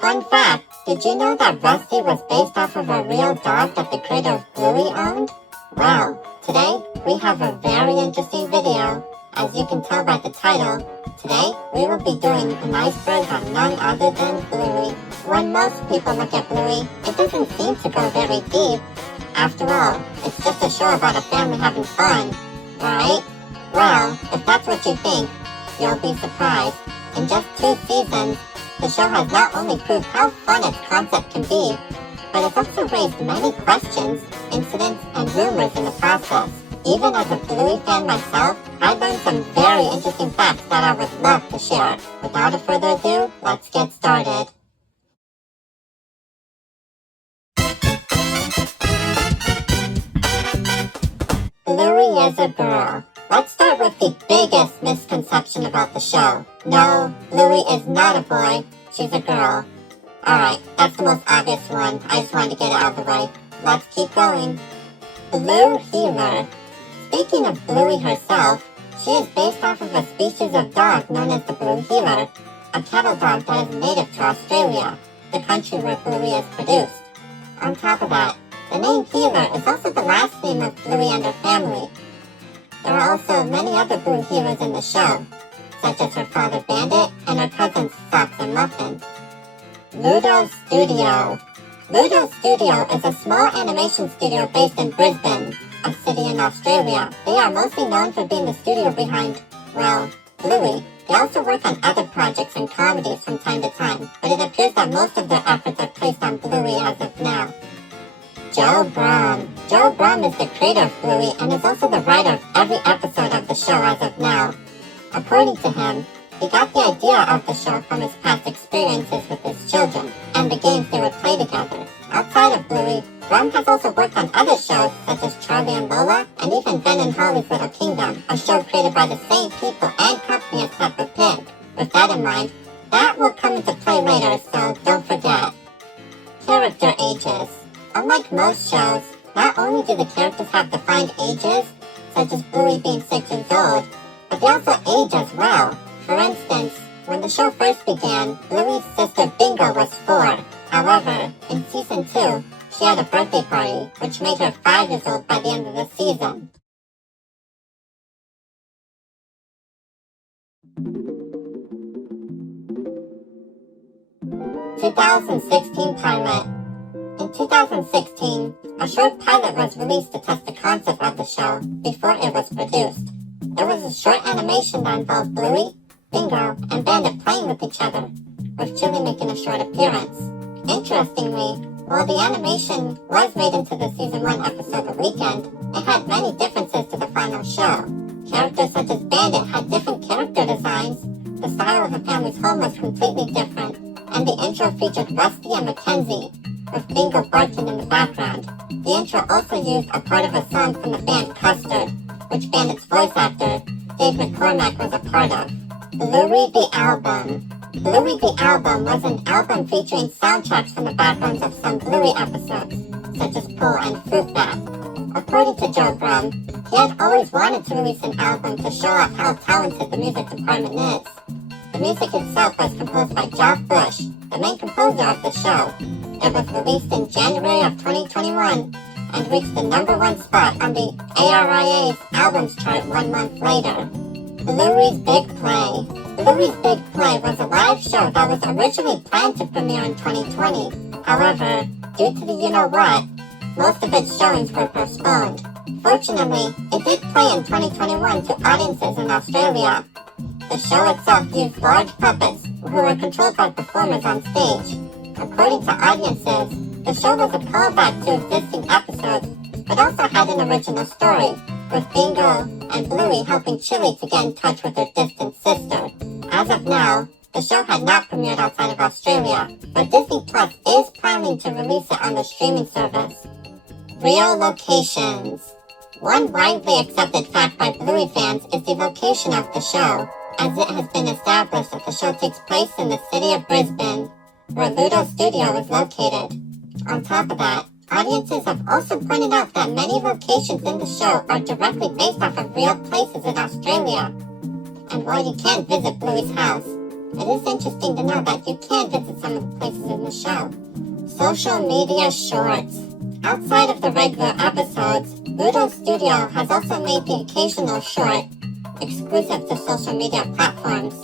Fun fact, did you know that Rusty was based off of a real dog that the creator of Bluey owned? Well, today we have a very interesting video. As you can tell by the title, today we will be doing an iceberg on none other than Bluey. When most people look at Bluey, it doesn't seem to go very deep. After all, it's just a show about a family having fun, right? Well, if that's what you think, you'll be surprised. In just 2 seasons, the show has not only proved how fun its concept can be, but it's also raised many questions, incidents, and rumors in the process. Even as a Bluey fan myself, I learned some very interesting facts that I would love to share. Without further ado, let's get started. Bluey is a girl. Let's start with the biggest misconception about the show. No, Bluey is not a boy, she's a girl. Alright, that's the most obvious one. I just wanted to get it out of the way. Let's keep going. Blue Heeler. Speaking of Bluey herself, she is based off of a species of dog known as the Blue Heeler, a cattle dog that is native to Australia, the country where Bluey is produced. On top of that, the name Heeler is also the last name of Bluey and her family. There are also many other Blue Heelers in the show, such as her father Bandit and her cousins Fox and Muffin. Ludo Studio. Ludo Studio is a small animation studio based in Brisbane, a city in Australia. They are mostly known for being the studio behind, well, Bluey. They also work on other projects and comedies from time to time, but it appears that most of their efforts are placed on Bluey as of now. Joe Brumm. Joe Brumm is the creator of Bluey and is also the writer of every episode of the show as of now. According to him, he got the idea of the show from his past experiences with his children and the games they would play together. Outside of Bluey, Brumm has also worked on other shows such as Charlie and Lola and even Ben and Holly's Little Kingdom, a show created by the same people and company as Peppa Pig. With that in mind, that will come into play later, so don't forget. Character ages. Unlike most shows, not only do the characters have defined ages, such as Bluey being 6 years old, but they also age as well. For instance, when the show first began, Bluey's sister Bingo was 4. However, in season 2, she had a birthday party, which made her 5 years old by the end of the season. (2016) pilot. In 2016, a short pilot was released to test the concept of the show before it was produced. There was a short animation that involved Bluey, Bingo, and Bandit playing with each other, with Chili making a short appearance. Interestingly, while the animation was made into the season 1 episode The Weekend, it had many differences to the final show. Characters such as Bandit had different character designs, the style of the family's home was completely different, and the intro featured Rusty and Mackenzie, with Bingo barking in the background. The intro also used a part of a song from the band Custard, which Bandit's voice actor, Dave McCormack, was a part of. Bluey the Album. Bluey the Album was an album featuring soundtracks from the backgrounds of some Bluey episodes, such as Pull and Fruit Bat. According to Joe Brumm, he had always wanted to release an album to show off how talented the music department is. The music itself was composed by Jock Bush, the main composer of the show. It was released in January of 2021 and reached the #1 spot on the ARIA's albums chart 1 month later. Bluey's Big Play. Bluey's Big Play was a live show that was originally planned to premiere in 2020. However, due to the you-know-what, most of its showings were postponed. Fortunately, it did play in 2021 to audiences in Australia. The show itself used large puppets who were controlled by performers on stage. According to audiences, the show was a callback to existing episodes, but also had an original story, with Bingo and Bluey helping Chili to get in touch with her distant sister. As of now, the show had not premiered outside of Australia, but Disney Plus is planning to release it on the streaming service. Real locations. One widely accepted fact by Bluey fans is the location of the show, as it has been established that the show takes place in the city of Brisbane, where Ludo Studio is located. On top of that, Audiences have also pointed out that many locations in the show are directly based off of real places in Australia. And while you can't visit Bluey's house, it is interesting to know that you can visit some of the places in the show. Social media shorts. Outside of the regular episodes, Ludo Studio has also made the occasional short, exclusive to social media platforms.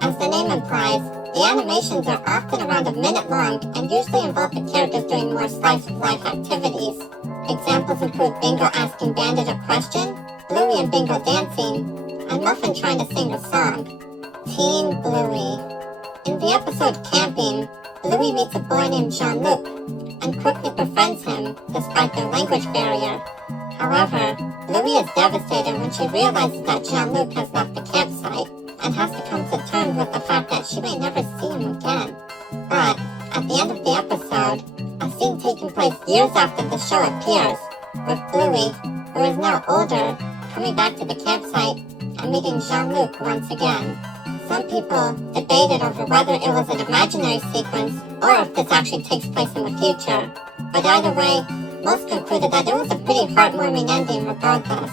As the name implies, the animations are often around a minute long and usually involve the characters doing more slice-of-life activities. Examples include Bingo asking Bandit a question, Bluey and Bingo dancing, and Muffin trying to sing a song. Teen Bluey. In the episode Camping, Bluey meets a boy named Jean-Luc and quickly befriends him despite their language barrier. However, Bluey is devastated when she realizes that Jean-Luc has left the campsite and has to come to terms with the fact that she may never see him again. But, at the end of the episode, a scene taking place years after the show appears, with Bluey, who is now older, coming back to the campsite and meeting Jean-Luc once again. Some people debated over whether it was an imaginary sequence or if this actually takes place in the future. But either way, most concluded that it was a pretty heartwarming ending regardless.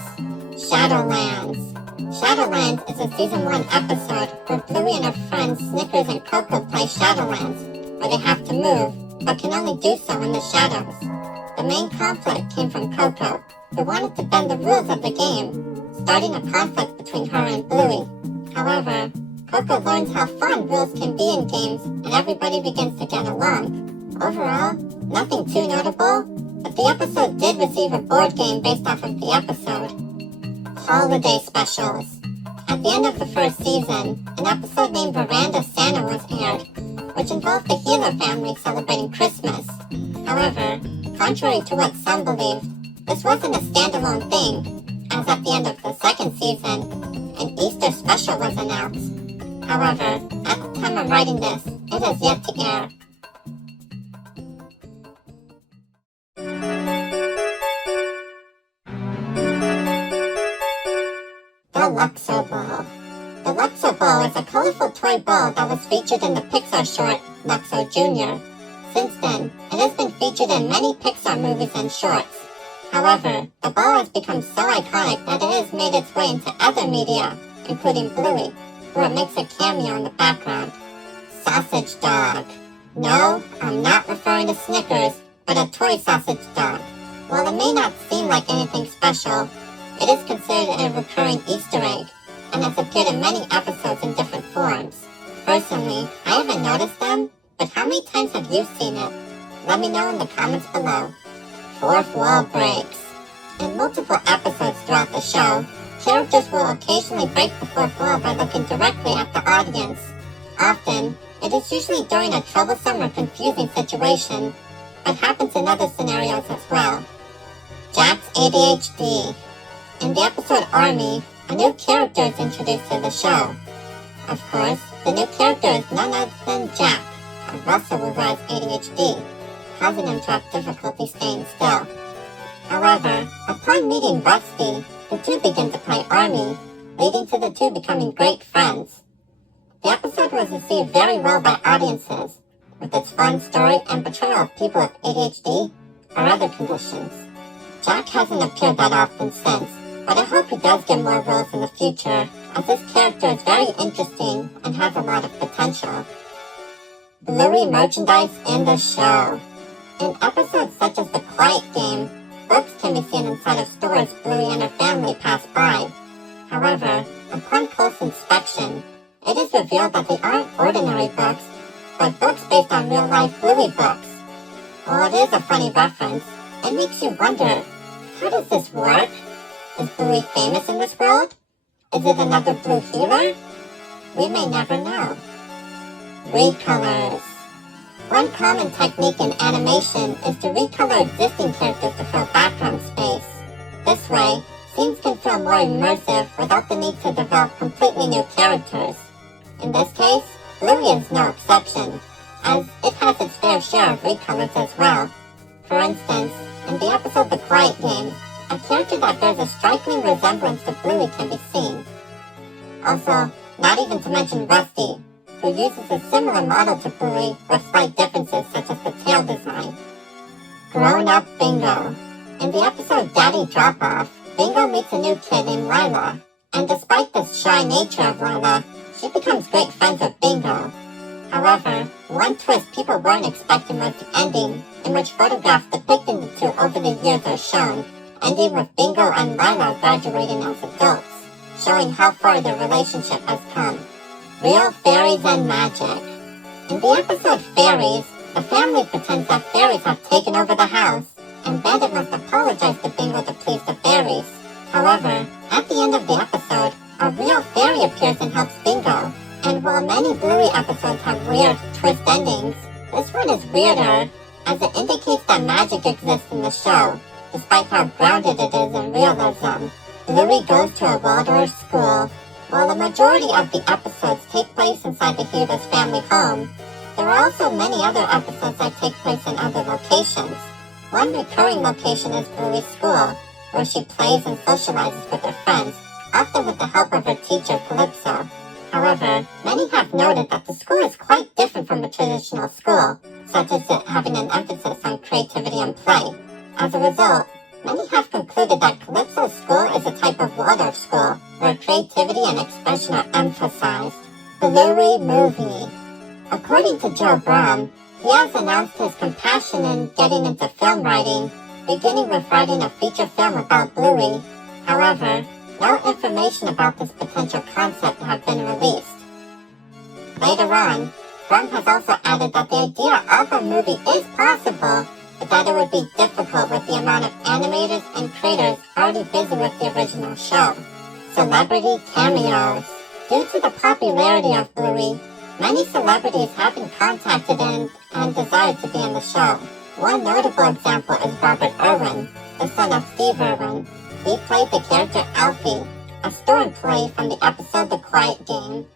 Shadowlands. Shadowlands is a Season 1 episode where Bluey and her friends Snickers and Coco play Shadowlands, where they have to move, but can only do so in the shadows. The main conflict came from Coco, who wanted to bend the rules of the game, starting a conflict between her and Bluey. However, Coco learns how fun rules can be in games and everybody begins to get along. Overall, nothing too notable, but the episode did receive a board game based off of the episode. Holiday specials. At the end of the first season, an episode named Veranda Santa was aired, which involved the Healer family celebrating Christmas. However, contrary to what some believed, this wasn't a standalone thing, as at the end of the second season, an Easter special was announced. However, at the time of writing this, it has yet to air. The Luxo Ball. The Luxo Ball is a colorful toy ball that was featured in the Pixar short Luxo Jr. Since then, it has been featured in many Pixar movies and shorts. However, the ball has become so iconic that it has made its way into other media, including Bluey, where it makes a cameo in the background. Sausage Dog. No, I'm not referring to Snickers, but a toy sausage dog. While it may not seem like anything special, it is considered a recurring Easter egg, and has appeared in many episodes in different forms. Personally, I haven't noticed them, but how many times have you seen it? Let me know in the comments below. Fourth wall breaks. In multiple episodes throughout the show, characters will occasionally break the fourth wall by looking directly at the audience. Often, it is usually during a troublesome or confusing situation, but happens in other scenarios as well. Jack's ADHD. In the episode Army, a new character is introduced to the show. Of course, the new character is none other than Jack, a Russell who has ADHD, causing him to have difficulty staying still. However, upon meeting Rusty, the two begin to play Army, leading to the two becoming great friends. The episode was received very well by audiences, with its fun story and portrayal of people with ADHD or other conditions. Jack hasn't appeared that often since, but I hope he does get more roles in the future, as this character is very interesting and has a lot of potential. Bluey merchandise in the show. In episodes such as The Quiet Game, books can be seen inside of stores Bluey and her family pass by. However, upon close inspection, it is revealed that they aren't ordinary books, but books based on real-life Bluey books. While it is a funny reference, it makes you wonder, how does this work? Is Bluey famous in this world? Is it another Blue healer? We may never know. Recolors. One common technique in animation is to recolor existing characters to fill background space. This way, scenes can feel more immersive without the need to develop completely new characters. In this case, Bluey is no exception, as it has its fair share of recolors as well. For instance, in the episode The Quiet Game, a character that bears a striking resemblance to Bluey can be seen. Also, not even to mention Rusty, who uses a similar model to Bluey with slight differences such as the tail design. Grown-up Bluey drop-off, Bingo meets a new kid named Lila, and despite the shy nature of Lila, she becomes great friends with Bingo. However, one twist people weren't expecting was the ending, in which photographs depicting the two over the years are shown, ending with Bingo and Lila graduating as adults, showing how far their relationship has come. Real fairies and magic. In the episode Fairies, the family pretends that fairies have taken over the house, and Bandit must apologize to Bingo to please the fairies. However, at the end of the episode, a real fairy appears and helps Bingo, and while many Bluey episodes have weird twist endings, this one is weirder, as it indicates that magic exists in the show, despite how grounded it is in realism. Bluey goes to a Waldorf school. While the majority of the episodes take place inside the Huber's family home, there are also many other episodes that take place in other locations. One recurring location is Bluey's school, where she plays and socializes with her friends, often with the help of her teacher Calypso. However, many have noted that the school is quite different from a traditional school, such as it having an emphasis on creativity and play. As a result, many have concluded that Calypso's school is a type of Waldorf school, where creativity and expression are emphasized. Bluey movie. According to Joe Brum, he has announced his compassion in getting into film writing, beginning with writing a feature film about Bluey. However, no information about this potential concept have been released. Later on, Brum has also added that the idea of a movie is possible, but that it would be difficult with the amount of animators and creators already busy with the original show. Celebrity cameos. Due to the popularity of Bluey, many celebrities have been contacted and desired to be in the show. One notable example is Robert Irwin, the son of Steve Irwin. He played the character Alfie, a store employee from the episode The Quiet Game.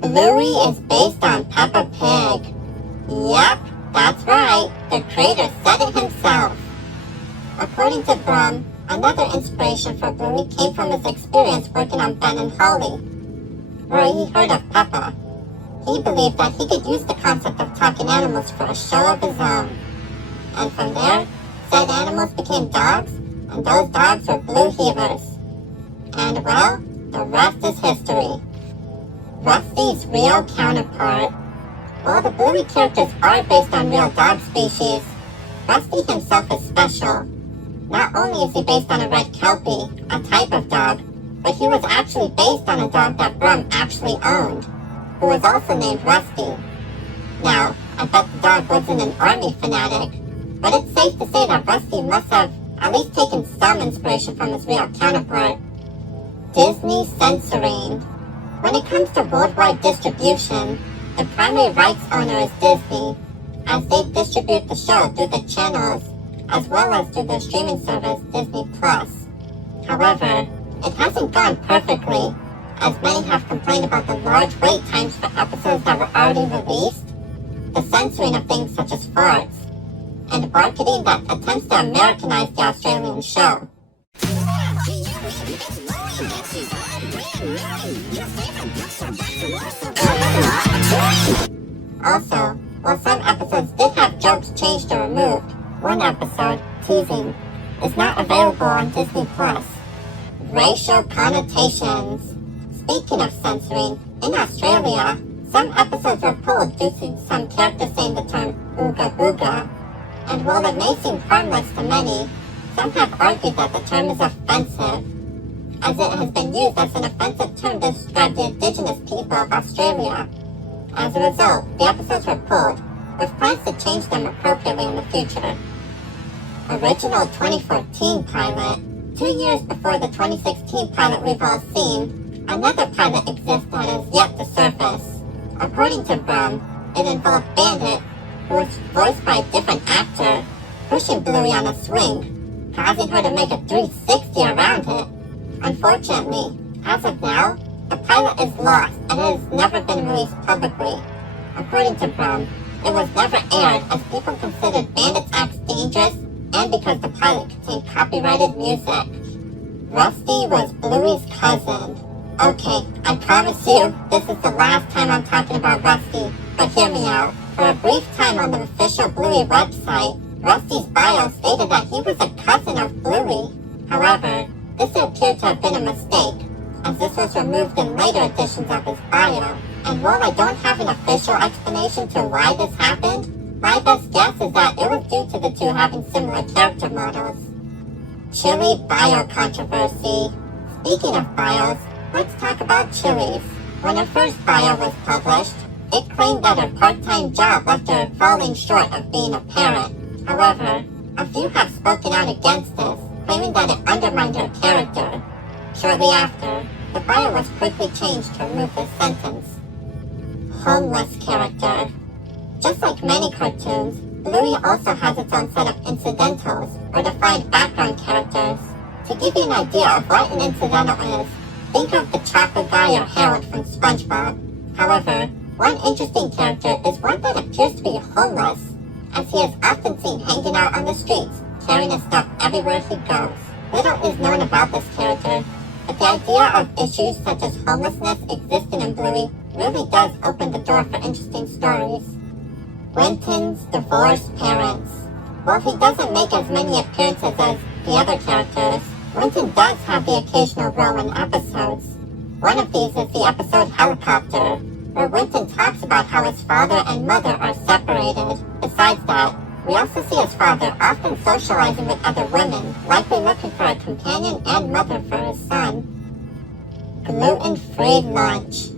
Bluey is based on Peppa Pig. Yep, that's right, the creator said it himself. According to Brum, another inspiration for Bluey came from his experience working on Ben and Holly, where he heard of Peppa. He believed that he could use the concept of talking animals for a show of his own. And from there, said animals became dogs, and those dogs were Blue Heelers. And well, the rest is history. Rusty's real counterpart. While the Bluey characters are based on real dog species, Rusty himself is special. Not only is he based on a red Kelpie, a type of dog, but he was actually based on a dog that Brum actually owned, who was also named Rusty. Now, I bet the dog wasn't an army fanatic, but it's safe to say that Rusty must have at least taken some inspiration from his real counterpart. Disney censoring. When it comes to worldwide distribution, the primary rights owner is Disney, as they distribute the show through the channels, as well as through their streaming service Disney+. However, it hasn't gone perfectly, as many have complained about the large wait times for episodes that were already released, the censoring of things such as farts, and marketing that attempts to Americanize the Australian show. Also, while some episodes did have jokes changed or removed, one episode, Teasing, is not available on Disney+. Racial connotations. Speaking of censoring, in Australia, some episodes were pulled due to some characters saying the term ooga booga, and while it may seem harmless to many, some have argued that the term is offensive, as it has been used as an offensive term to describe the indigenous people of Australia. As a result, the episodes were pulled, with plans to change them appropriately in the future. Original 2014 pilot. 2 years before the 2016 pilot we've all seen, another pilot exists that is yet to surface. According to Brum, it involved Bandit, who was voiced by a different actor, pushing Bluey on a swing, causing her to make a 360 around it. Unfortunately, as of now, the pilot is lost and it has never been released publicly. According to Brum, it was never aired as people considered Bandit's acts dangerous and because the pilot contained copyrighted music. Rusty was Bluey's cousin. Okay, I promise you, this is the last time I'm talking about Rusty, but hear me out. For a brief time on the official Bluey website, Rusty's bio stated that he was a cousin of Bluey. However, this appeared to have been a mistake, as this was removed in later editions of his bio. And while I don't have an official explanation to why this happened, my best guess is that it was due to the two having similar character models. Chili bio controversy. Speaking of bios, let's talk about Chili's. When her first bio was published, it claimed that her part-time job left her falling short of being a parent. However, a few have spoken out against this, claiming that it undermined her character. Shortly after, the bio was quickly changed to remove this sentence. Homeless character. Just like many cartoons, Bluey also has its own set of incidentals, or defined background characters. To give you an idea of what an incidental is, think of the chocolate guy or Harold from SpongeBob. However, one interesting character is one that appears to be homeless, as he is often seen hanging out on the streets, carrying his stuff everywhere he goes. Little is known about this character, but the idea of issues such as homelessness existing in Bluey really does open the door for interesting stories. Winton's divorced parents. While he doesn't make as many appearances as the other characters, Winton does have the occasional role in episodes. One of these is the episode Helicopter, where Winton talks about how his father and mother are separated. Besides that, we also see his father often socializing with other women, likely looking for a companion and mother for his son. Gluten-free lunch.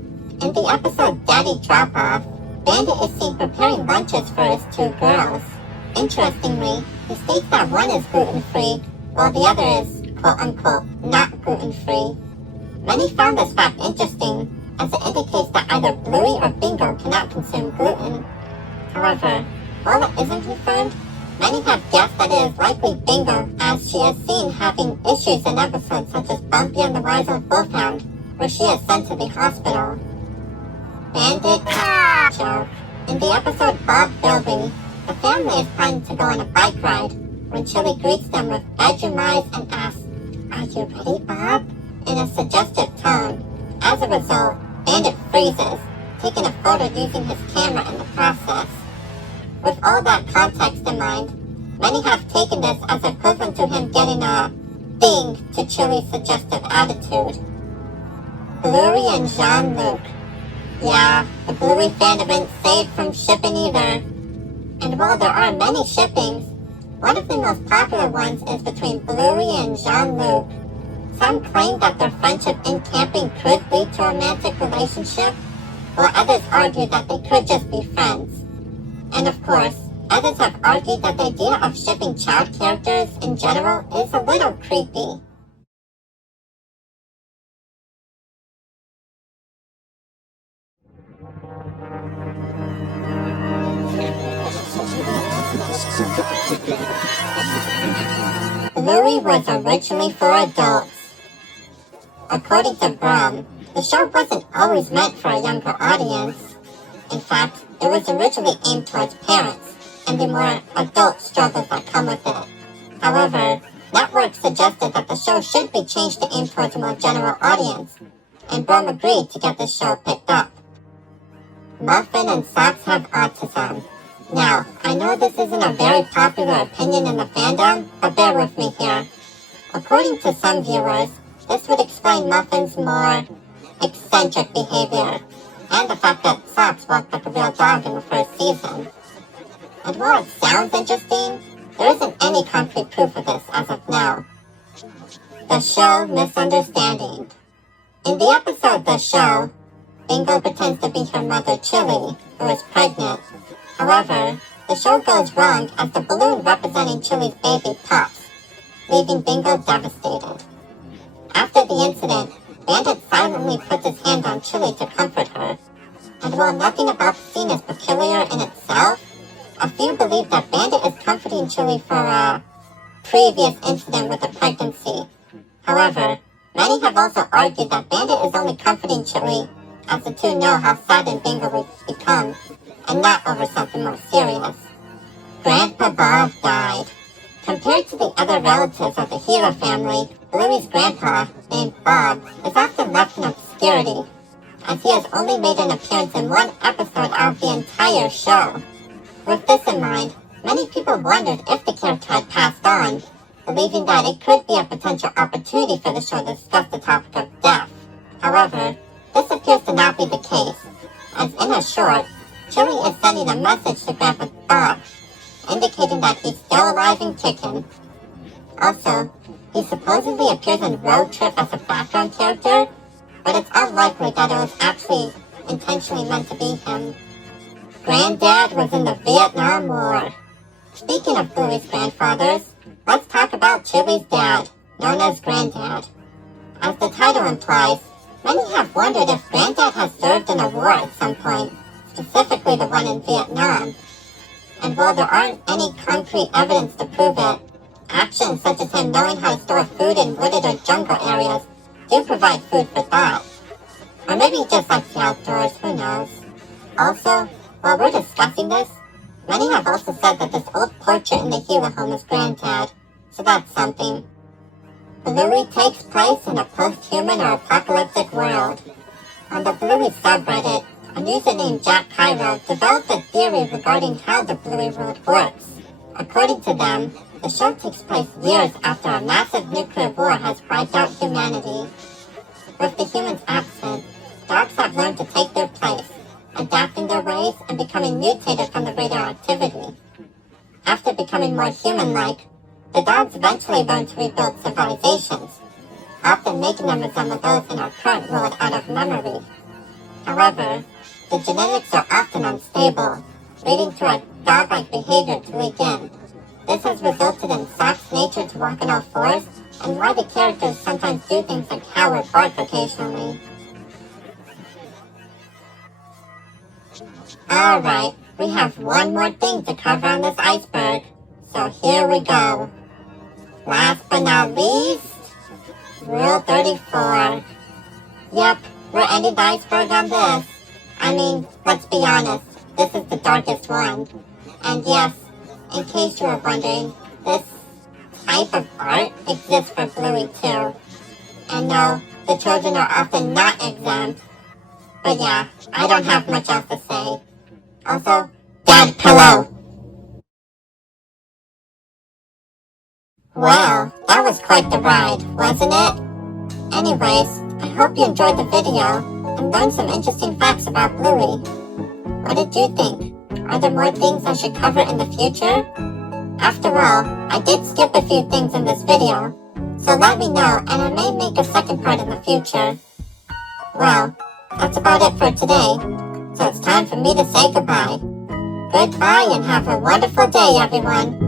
In the episode Daddy Drop-Off, Bandit is seen preparing lunches for his two girls. Interestingly, he states that one is gluten-free, while the other is, quote-unquote, not gluten-free. Many found this fact interesting, as it indicates that either Bluey or Bingo cannot consume gluten. However, while it isn't confirmed, many have guessed that it is likely Bingo, as she is seen having issues in episodes such as Bumpy and the Rise of Wolfhound, where she is sent to the hospital. Bandit joke. In the episode Bob Bilby, the family is planning to go on a bike ride, when Chili greets them with bedroom eyes and asks, "Are you ready, Bob?" in a suggestive tone. As a result, Bandit freezes, taking a photo using his camera in the process. With all that context in mind, many have taken this as equivalent to him getting a ding to Chili's suggestive attitude. Bluey and Jean-Luc. Yeah, the Bluey fandom isn't saved from shipping either. And while there are many shippings, one of the most popular ones is between Bluey and Jean-Luc. Some claim that their friendship in camping could lead to a romantic relationship, while others argue that they could just be friends. And of course, others have argued that the idea of shipping child characters in general is a little creepy. Bluey was originally for adults. According to Brum, the show wasn't always meant for a younger audience. In fact, it was originally aimed towards parents, and the more adult struggles that come with it. However, networks suggested that the show should be changed to aim towards a more general audience, and Brum agreed to get the show picked up. Muffin and Socks have autism. Now, I know this isn't a very popular opinion in the fandom, but bear with me here. According to some viewers, this would explain Muffin's more eccentric behavior, and the fact that Socks walked like a real dog in the first season. And while it sounds interesting, there isn't any concrete proof of this as of now. The Show Misunderstanding. In the episode The Show, Bingo pretends to be her mother Chili, who is pregnant. However, the show goes wrong as the balloon representing Chili's baby pops, leaving Bingo devastated. After the incident, Bandit silently puts his hand on Chili to comfort her. And while nothing about the scene is peculiar in itself, a few believe that Bandit is comforting Chili for a previous incident with a pregnancy. However, many have also argued that Bandit is only comforting Chili as the two know how saddened Bingo will become, and not over something more serious. Grandpa Bob died. Compared to the other relatives of the Hero family, Bluey's grandpa, named Bob, is often left in obscurity obscurity, as he has only made an appearance in one episode of the entire show. With this in mind, many people wondered if the character had passed on, believing that it could be a potential opportunity for the show to discuss the topic of death. However, this appears to not be the case, as in a short, Chewie is sending a message to Grandpa Bob, indicating that he's still alive and kicking. Also, he supposedly appears in Road Trip as a background character, but it's unlikely that it was actually intentionally meant to be him. Granddad was in the Vietnam War. Speaking of Bluey's grandfathers, let's talk about Chewie's dad, known as Granddad. As the title implies, many have wondered if Granddad has served in a war at some point, specifically the one in Vietnam. And while there aren't any concrete evidence to prove it, actions such as him knowing how to store food in wooded or jungle areas do provide food for thought. Or maybe he just likes the outdoors, who knows. Also, while we're discussing this, many have also said that this old portrait in the Gila home is Granddad, so that's something. Bluey takes place in a post-human or apocalyptic world. On the Bluey subreddit, a user named Jack Cairo developed a theory regarding how the Bluey world works. According to them, the show takes place years after a massive nuclear war has wiped out humanity. With the humans absent, dogs have learned to take their place, adapting their ways and becoming mutated from the radioactivity. After becoming more human-like, the dogs eventually learn to rebuild civilizations, often making them resemble those in our current world out of memory. However, the genetics are often unstable, leading to a dog-like behavior to leak in. This has resulted in Sock's nature to walk on all fours, and why the characters sometimes do things like howl or bark occasionally. Alright, we have one more thing to cover on this iceberg, so here we go. Last but not least, Rule 34. Yep, we're ending the iceberg on this. I mean, let's be honest, this is the darkest one. And yes, in case you were wondering, this type of art exists for Bluey too. And no, the children are often not exempt. But yeah, I don't have much else to say. Also, Dad Pillow. Well, that was quite the ride, wasn't it? Anyways, I hope you enjoyed the video and learned some interesting facts about Bluey. What did you think? Are there more things I should cover in the future? After all, I did skip a few things in this video, so let me know and I may make a second part in the future. Well, that's about it for today, so it's time for me to say goodbye. Goodbye and have a wonderful day, everyone.